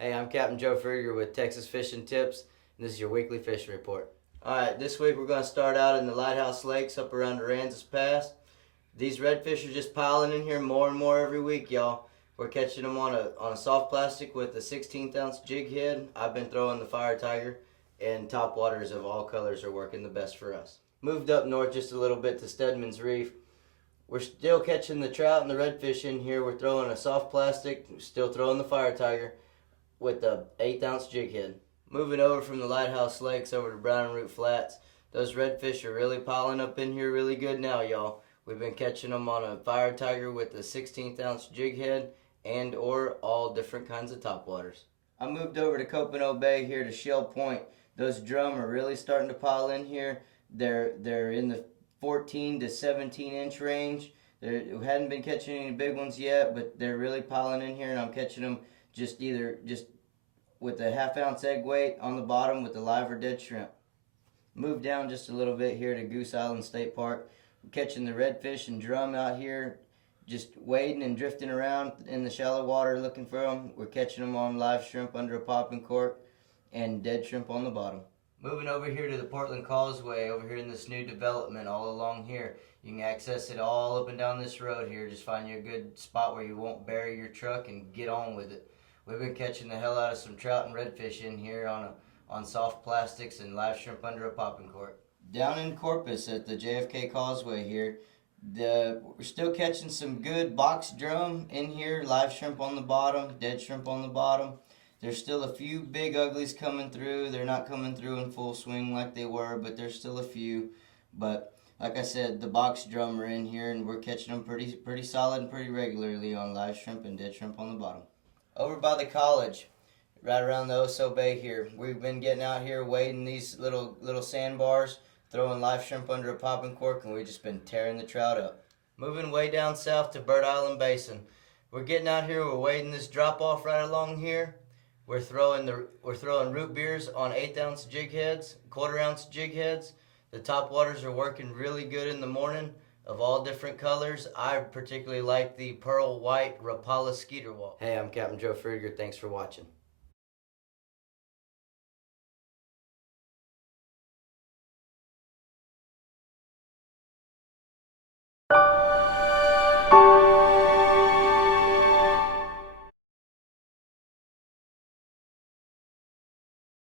Hey, I'm Captain Joe Freudiger with Texas Fishing Tips, and this is your weekly fishing report. Alright, this week we're going to start out in the Lighthouse Lakes up around Aransas Pass. These redfish are just piling in here more and more every week, y'all. We're catching them on a soft plastic with a 16th ounce jig head. I've been throwing the Fire Tiger, and top waters of all colors are working the best for us. Moved up north just a little bit to Stedman's Reef. We're still catching the trout and the redfish in here. We're throwing a soft plastic, still throwing the Fire Tiger with the 1/8 ounce jig head. Moving over from the Lighthouse Lakes over to Brown and Root Flats, those redfish are really piling up in here really good now, y'all. We've been catching them on a Fire Tiger with the 16th ounce jig head and or all different kinds of topwaters. I moved over to Copano Bay here to Shell Point. Those drum are really starting to pile in here. They're in the 14 to 17 inch range. We hadn't been catching any big ones yet, but they're really piling in here, and I'm catching them just with a 1/2 ounce egg weight on the bottom with the live or dead shrimp. Move down just a little bit here to Goose Island State Park. We're catching the redfish and drum out here, just wading and drifting around in the shallow water looking for them. We're catching them on live shrimp under a popping cork and dead shrimp on the bottom. Moving over here to the Portland Causeway, over here in this new development all along here. You can access it all up and down this road here. Just find you a good spot where you won't bury your truck and get on with it. We've been catching the hell out of some trout and redfish in here on soft plastics and live shrimp under a popping cork. Down in Corpus at the JFK Causeway here, we're still catching some good box drum in here, live shrimp on the bottom, dead shrimp on the bottom. There's still a few big uglies coming through. They're not coming through in full swing like they were, but there's still a few. But like I said, the box drum are in here, and we're catching them pretty solid and pretty regularly on live shrimp and dead shrimp on the bottom. Over by the college, right around the Oso Bay here, we've been getting out here wading these little sandbars, throwing live shrimp under a popping cork, and we've just been tearing the trout up. Moving way down south to Bird Island Basin, we're getting out here, we're wading this drop off right along here. We're throwing root beers on 1/8 ounce jig heads, 1/4 ounce jig heads. The top waters are working really good in the morning, of all different colors. I particularly like the pearl white Rapala Skeeter Wall. Hey, I'm Captain Joe Freudiger. Thanks for watching.